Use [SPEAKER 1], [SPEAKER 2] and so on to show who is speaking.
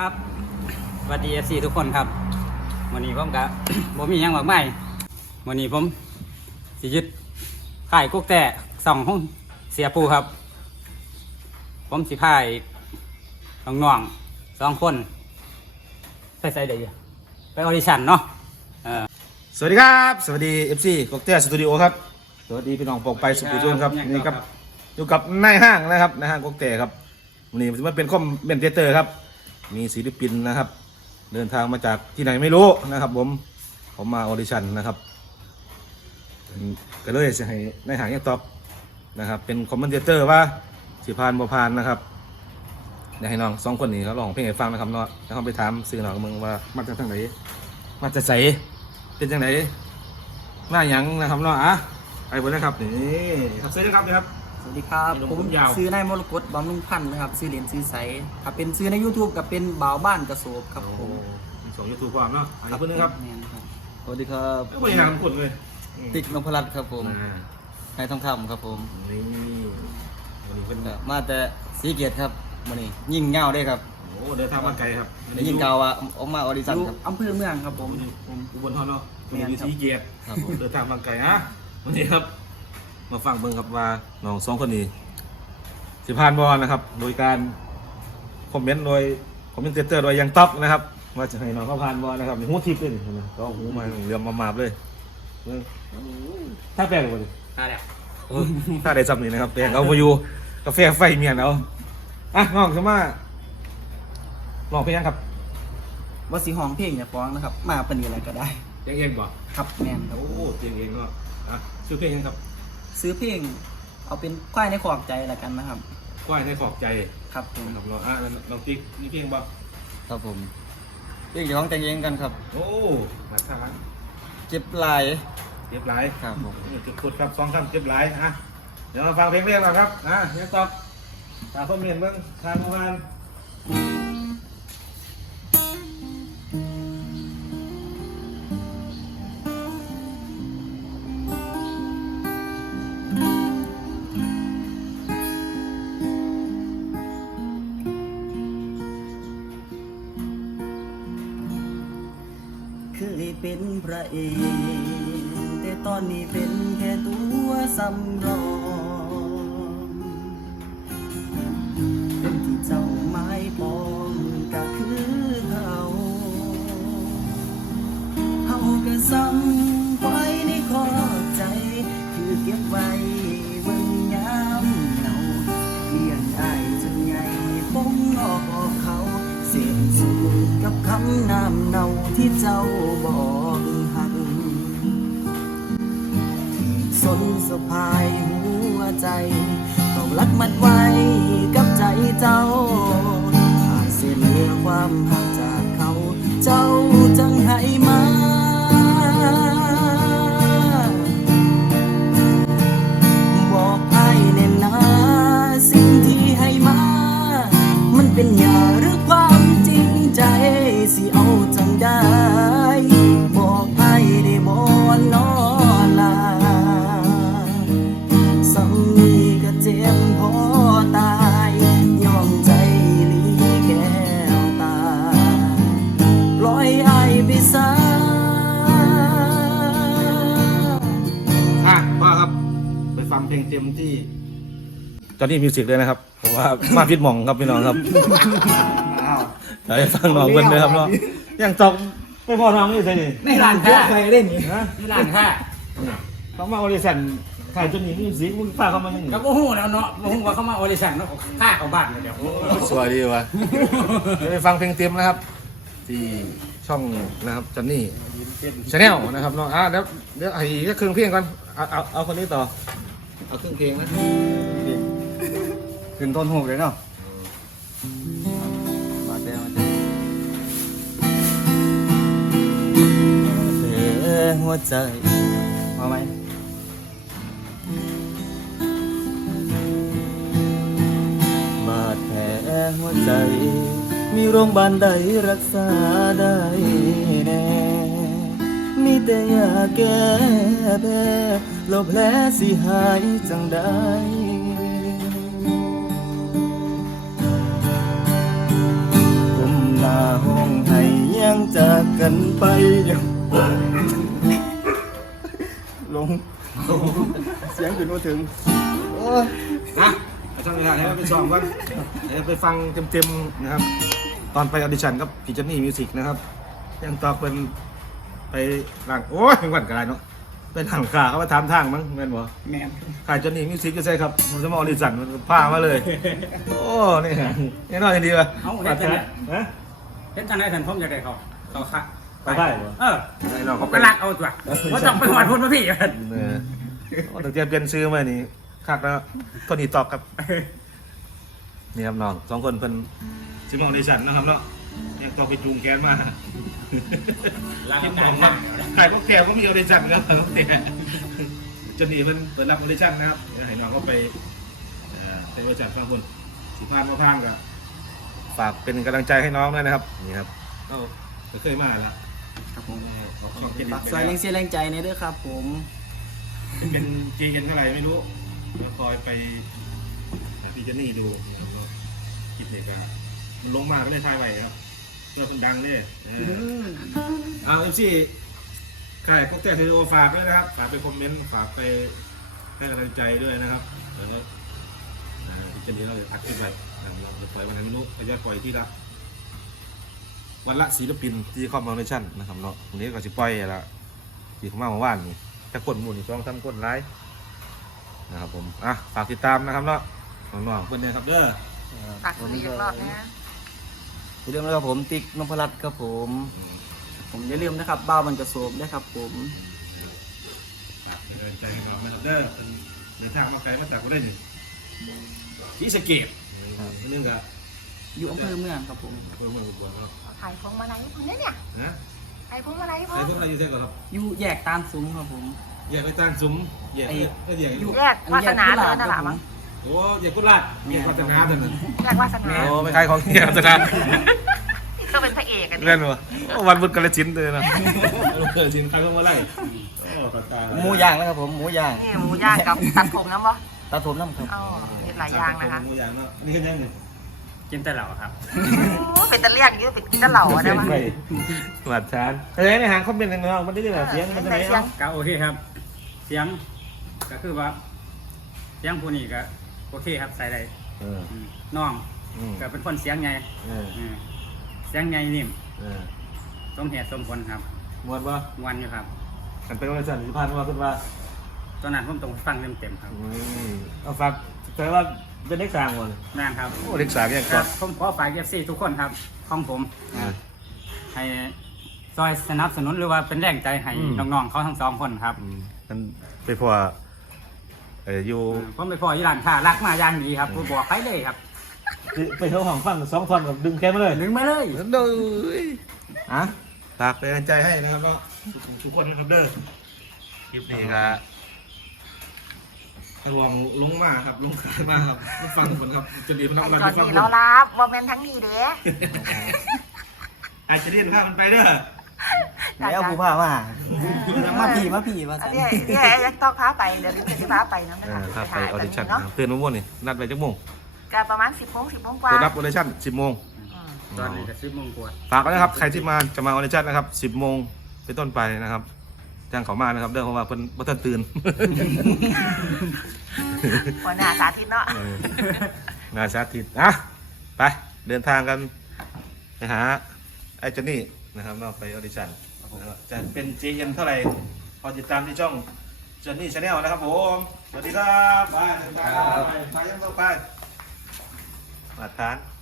[SPEAKER 1] ครับสวัสดีFC ทุกคนครับวันนี้ผมกับ ผมมีอย่างมากมายวันนี้ผมสิยึดค่ายกุ๊กแต่2ห้องเสียปูครับผมสิพายน้องๆ2คนไปใส่เดี๋ยวไปออดิชั่นเนาะ
[SPEAKER 2] สวัสดีครับสวัสดี FC กอกเต้สตูดิโอครับสวัสดีพี่น้องปกไปสุขุมชนครับนี่ครับอยู่กับนายห้างนะครับนายห้างกอกเต้ครับวันนี้มันเป็นคอมเมนเตอร์ครับมีศิลปินนะครับเดินทางมาจากที่ไหนไม่รู้นะครับผมมาออดิชั่นนะครับก็เลยจะให้นายห้างยังตอบนะครับเป็นคอมเมนเตอร์ว่าสิผ่านบ่ผ่านนะครับอยากให้น้อง2คนนี้เขาลองเพลงให้ฟังนะครับเนาะแล้วเขาไปถามสื่อหน่อยมึงว่ามาจากทางไหนมาจากไสเป็นจังไหนมาหยังนะครับเนาะไปหมดเลยครับนี่ครับซื้อนะครับนี่ครับ
[SPEAKER 3] สวัสดีครับผมซื้อนายมรกตบำรุงพันธ์นะครับซื้อเหรียญซื้อใสครับเป็นซื้อใน YouTube กับเป็นบ่าวบ้านกระโสบครับผม
[SPEAKER 2] ส่งยูทูบความเนาะอีกคนนึงครับ
[SPEAKER 4] สวัสดีครับ
[SPEAKER 2] ก็ไม่อยากทำคนเลย
[SPEAKER 4] ติ๊กนพรัตน์ครับผมนายทองคำครับผม
[SPEAKER 2] นี่วันนี้เป็น
[SPEAKER 4] มาแต่สีเกียรติครับวันนี้ยิ่งเงาได้ครับ
[SPEAKER 2] โอ้เดินทางมาไกลครับ
[SPEAKER 4] ยิ่งเกาว่าออกมาออดิชั่นครับ
[SPEAKER 3] อำเภอเมืองครับผม
[SPEAKER 2] อุบลทอนเนาะวันนี้สีเกียรติครับผมเดินทางมาไกลนะวันนี้ครับมาฟังเบิ่งครับว่าน้อง2คนนี้สิผ่านบอลนะครับโดยการคอมเมนต์โดยคอมเมนเตอร์โดยยังต๊อกนะครับว่าจะให้น้องเขาผ่านบอลนะครับหูทิพย์เลยนะก็หูมาเรียมมาเลยถ้าแปลงเลยถ้าได้ซับนี่นะครับแปลงเอาไปอยู่กาแฟไฟเมียนเอาน้องจะมาลองเพลงยังครับ
[SPEAKER 3] ว่าสีห้องเพลงอย่าฟ้องนะครับมาปนีอะไรก็ได้
[SPEAKER 2] เองบ่
[SPEAKER 3] ครับแมนครับ
[SPEAKER 2] โอ้เองก็ซื้อเพลงยังครับ
[SPEAKER 3] ซื้อเพลงเอาเป็นควายในขอบใจละกันนะครับ
[SPEAKER 2] ควายในขอบใจ
[SPEAKER 3] ครับผม
[SPEAKER 2] ครับเราติ๊กนี่เพลงบ่
[SPEAKER 4] ครับผมเพลงของแต่งเองกันครับ
[SPEAKER 2] โอ้หลักฐาน
[SPEAKER 4] เจ็บลาย
[SPEAKER 2] ครับผมจุดขุดครับ2 คำเจ็บหลายเดี๋ยวมาฟังเพลงเรียกก่อนครับยังตอบตาคอมเมนต์เบื้องทางงาน
[SPEAKER 3] เคยเป็นพระเอกแต่ตอนนี้เป็นแค่ตัวสำรองเป็นที่เจ้าไม้ปองก็คือเขาก็ซ้ำไว้ในคอใจคือเก็บไว้เบิ่งยามเหงาเลี้ยงได้จนใหญ่ปงออกเขาเสียงสูงกับคำน้ำเนาที่เจ้าบอกหักสนสะพายหัวใจต้องรักมัดไว้กับใจเจ้าหากเสียเหลือความหักจากเขาเจ้าจังให้มาบอกให้แน่นะสิ่งที่ให้มามันเป็นยาหรือความจริงใจสิเอาจังได้บอกให้ได้บ่นอลาสามีก็เจ็บพอตายยอมใจลีแก้วตาปล่อยให้ไปซะ
[SPEAKER 2] มาครับไปฟังเพลงเต็มที่ตอนนี้มิวสิกเลยนะครับเพราะว่ามาพิดหม่องครับพี่น้องครับไปฟังน้องเพิ่นเลยครับเนาะยังตกไม่พอน้องนี่ใช่ไหม
[SPEAKER 3] ในร้านค้าใครเล่นนี่
[SPEAKER 1] ในร้านค้า
[SPEAKER 2] ต้องมาออดิชั่นขายจนหนีมิวสิกมึงฝากเขามาอย่างนี้
[SPEAKER 1] ก็บ่ฮู้แล้วเนาะบ่ฮู้ว่าเขามาออดิชั่นเนาะค่าเข้าบ้านเดี๋ยว
[SPEAKER 2] สวยดีวะไปฟังเพลงเต็มนะครับที่ช่องนะครับจอนนี่ชาแนลนะครับเนาะเดี๋ยวอีกครึ่งเพลงก่อนเอาคนนี้ต่อเอาครึ่งเพลงนะ
[SPEAKER 4] ขึ้นต้นหูเลยเนาะมาเจหัวใจมาไหมบาดแผลหัวใจมีโรงพยาบาลใดรักษาได้แน่มีแต่ยาแก้แพ้แล้วแผลสิหายจังได้ผมลาจากกันไปลงเสียงขึ้นมาถึงโอ้ย
[SPEAKER 2] นะไปทำงานให้ไปซ้อมกันเดี๋ยวไปฟังเต็มๆนะครับ ตอนไปออดิชั่นกับพี่เจนนี่มิวสิกนะครับยังตอบเป็นไปหลังโอ้ยเป็นวันกระไรเนาะเป็นทางขาเขาไปถามทางมั้งแม่นบ่
[SPEAKER 3] แม่น
[SPEAKER 2] ขายเจนนี่มิวสิกก็ใช่ครับมันจะมาออดิชั่นมันพามาเลย โอ้นี่ฮะแน่นอนดีป่ะ
[SPEAKER 1] เอาเฮ็ดจังได๋
[SPEAKER 2] ฮะ
[SPEAKER 1] เฮ็ดจังได๋ท่านผมอยากได้เขาค่ะ
[SPEAKER 2] เขาได้เหรอ ไอ้น้อง
[SPEAKER 1] เขา
[SPEAKER 2] เขา
[SPEAKER 1] ไปลักเอาตัวบ่ต้องไปหอดพุ่นมาพี่
[SPEAKER 2] เนี่ยโอ้ถึงจะเปลี่ยนซื้อมานี่คักแล้วโทนี่ตอบครับ นี่ครับน้องสองคนเป็นซิมออดิชั่นนะครับเนาะยังต้องไปจูงแกนมา
[SPEAKER 1] ลัก
[SPEAKER 2] คิด
[SPEAKER 1] กั
[SPEAKER 2] มอง
[SPEAKER 1] น
[SPEAKER 2] ว่าใครพวกแกก็มีออดิชั่นครับแต่จะหนีมันเปิดรับออดิชั่นนะครับเดี๋ยวให้น้องก็ไปออดิชั่นฟังคนสิพานมาพางกับฝากเป็นกำลังใจให้น้องด้วยนะครับนี่ครับก็เคยมาแล้ว
[SPEAKER 3] ครับผม
[SPEAKER 2] ช่องเจน
[SPEAKER 3] ฝากซอยแรงเสียแรงใจในเด้อครับผม
[SPEAKER 2] เป็นเจนเท่าไหร่ไม่รู้เดี๋ยวคอยไปพี่เจนนี่ดูนะครับว่าคลิปนี้ก็มันลงมาก็เลยถ่ายไว้ครับเพื่อคนดังเนี่ยเอาเอฟซีใครพวกแต่เทโอฝากด้วยนะครับฝากไปคอมเมนต์ฝากไปให้กำลังใจด้วยนะครับแล้วก็พี่เจนนี่เราจะอัดคลิปไว้เราจะปล่อยวันไหนไม่รู้เราจะปล่อยที่รับวันละศิลปินที่คอมมิวนิชั่นนะครับเนาะวันนี้ก็จะปล่อยละที่เขามาเมื่อวานนี่จะกดหมุนช่องทำกดไลค์นะครับผมฝากติดตามนะครับเนาะน้องๆเพื่อนเนี่ยครับเด้อ
[SPEAKER 5] ตักซื้ออีกรอบนะ
[SPEAKER 3] อย่าลืมนะครับผมติ๊กนพรัตน์ครับผม ผมอย่าลืมนะครับบ้าวมันกระโสมนะครับผม
[SPEAKER 2] ฝากเป็นกำลังใจให้เราไม่รับเด้อเป็นเดินทางมาไกลมาจากก็ได้หนึ่งที่สะเก็ดเรื่องกับ
[SPEAKER 3] อยู่อำเภอเมืองครับผม
[SPEAKER 2] เพื่อนอุบลครับ
[SPEAKER 5] ขายพวงมาลัยคนนี้เนี่ย
[SPEAKER 2] นะ
[SPEAKER 5] ขายพวงมาลัยพ่อ
[SPEAKER 2] ไอ้พวกเราอยู่เท่ากับครับ
[SPEAKER 3] อยู่แยกตามซุ้มครับผม
[SPEAKER 2] แยกไปตั้งซุ้มแยกก็แยกอยู่
[SPEAKER 5] แยกวาสนาเลยนั่นแหละมั้ง
[SPEAKER 2] โอ้แยกกุหลาบแยกพัฒนาเถอะ
[SPEAKER 5] แยกวาสนา
[SPEAKER 2] โอ้ไม่ใครของแยกพัฒนา
[SPEAKER 5] ก็เป็นพระเอกอันนี้
[SPEAKER 2] เล่นวะวันบุญกระชิ้นเลยนะกระชิ้นใครต้องมาไล่โอ้ตาตา
[SPEAKER 3] หมูย่างนะครับผมหมูย่าง
[SPEAKER 5] นี่หมูย่างกับตัดผมนะบ่
[SPEAKER 3] ตัดผมน้ำครับ
[SPEAKER 5] อ๋อเป็นหลายอย่างนะคะ
[SPEAKER 2] มูอย่างเนาะนี่ก็ยังหนึ่ง
[SPEAKER 1] กินแต่เหล้าครับ
[SPEAKER 5] เป็นตะเลี่ยงเยอะเป็นตะเหล่าอะนะวะ
[SPEAKER 2] หวัดชานเฮ้ยในหางคอมเมนต์น้องมันได้ยินเสียงมันจะไหนเนาะ
[SPEAKER 1] ก็โอเคครับ เสียงก็คือว่าเสียงผู้นี้ก็โอเคครับใส่ได้น้องก็เป็นคนเสียงไงเสียงไงนิ่มสมเหตุสมผลครับ
[SPEAKER 2] มวนป่ะ
[SPEAKER 1] วันอยู่ครับ
[SPEAKER 2] กันเป็นวันจันทร์สิพันว่าคุณว่า
[SPEAKER 1] ตอนนั้นผมต้องฟังเต็มๆครับ
[SPEAKER 2] เอาฝากแต่ว่าเป็นเด็กสร้างหมด
[SPEAKER 1] นั่นครับ
[SPEAKER 2] โอ้เด็กสามยัง
[SPEAKER 1] ค
[SPEAKER 2] ก็
[SPEAKER 1] รับผมขอฝากFC ทุกคนครับของผมให้ซอยสนับสนุนหรือว่าเป็นแรงใจให้น้องๆเขาทั้งสองคนครับ
[SPEAKER 2] มันไปพออยู่
[SPEAKER 1] ผมไปพอยี่ร้านค้ารักมาอย่างดีครับผมบอกไปเลยครับ
[SPEAKER 2] ไปเท่าของฟังสองท่อนกับดึงแกมาเลย
[SPEAKER 1] ดึงมาเลย
[SPEAKER 2] เด้อฝากเป็นกำลังใจให้นะครับก็ทุกคนนะครับเด้อคลิปนี้ครับลองลงมาครับลงขามาครับฟังทุกคนครับจะดีมันต้อง
[SPEAKER 5] ไอ้
[SPEAKER 2] รับ
[SPEAKER 5] จอ
[SPEAKER 2] ฟัง
[SPEAKER 5] นี่เรารับว่าเป็นทั้งนี้เด้
[SPEAKER 2] อาจจะเรียนภาพมันไปเด้อ
[SPEAKER 3] แล้วผู้พามามาผีมา
[SPEAKER 5] อั
[SPEAKER 3] สั่
[SPEAKER 5] น
[SPEAKER 3] น
[SPEAKER 5] นี้ยังต้องพาไปเดี๋ยวนี้จะพาไปนะ
[SPEAKER 2] ครับไปออดิชั่นเตือนมาว่นนี่นัดไปจักโมง
[SPEAKER 5] ก็ประมาณ10 โมงกว่า
[SPEAKER 2] เปิดรับออดิชั่น10 โมง
[SPEAKER 1] ตอนนี้จะ10 โมงกว่า
[SPEAKER 2] ฝากไว้นะครับใครที่มาจะมาออดิชั่นนะครับ10 โมงเป็นต้นไปนะครับจ้างเขามานะครับเด้อเพราะว่าเพิ่นบ่ทันตื่น
[SPEAKER 5] หัวหน้าสาธิตเนาะ
[SPEAKER 2] งานสาธิตไปเดินทางกันไปหาไอ้เจนนี่นะครับนอกไปออดิชั่นจะเป็น JN เท่าไหร่พอติดตามที่ช่องเจนนี่ชาแนลนะครับผมสวัสดีครับไปยังต่อไปมาทาน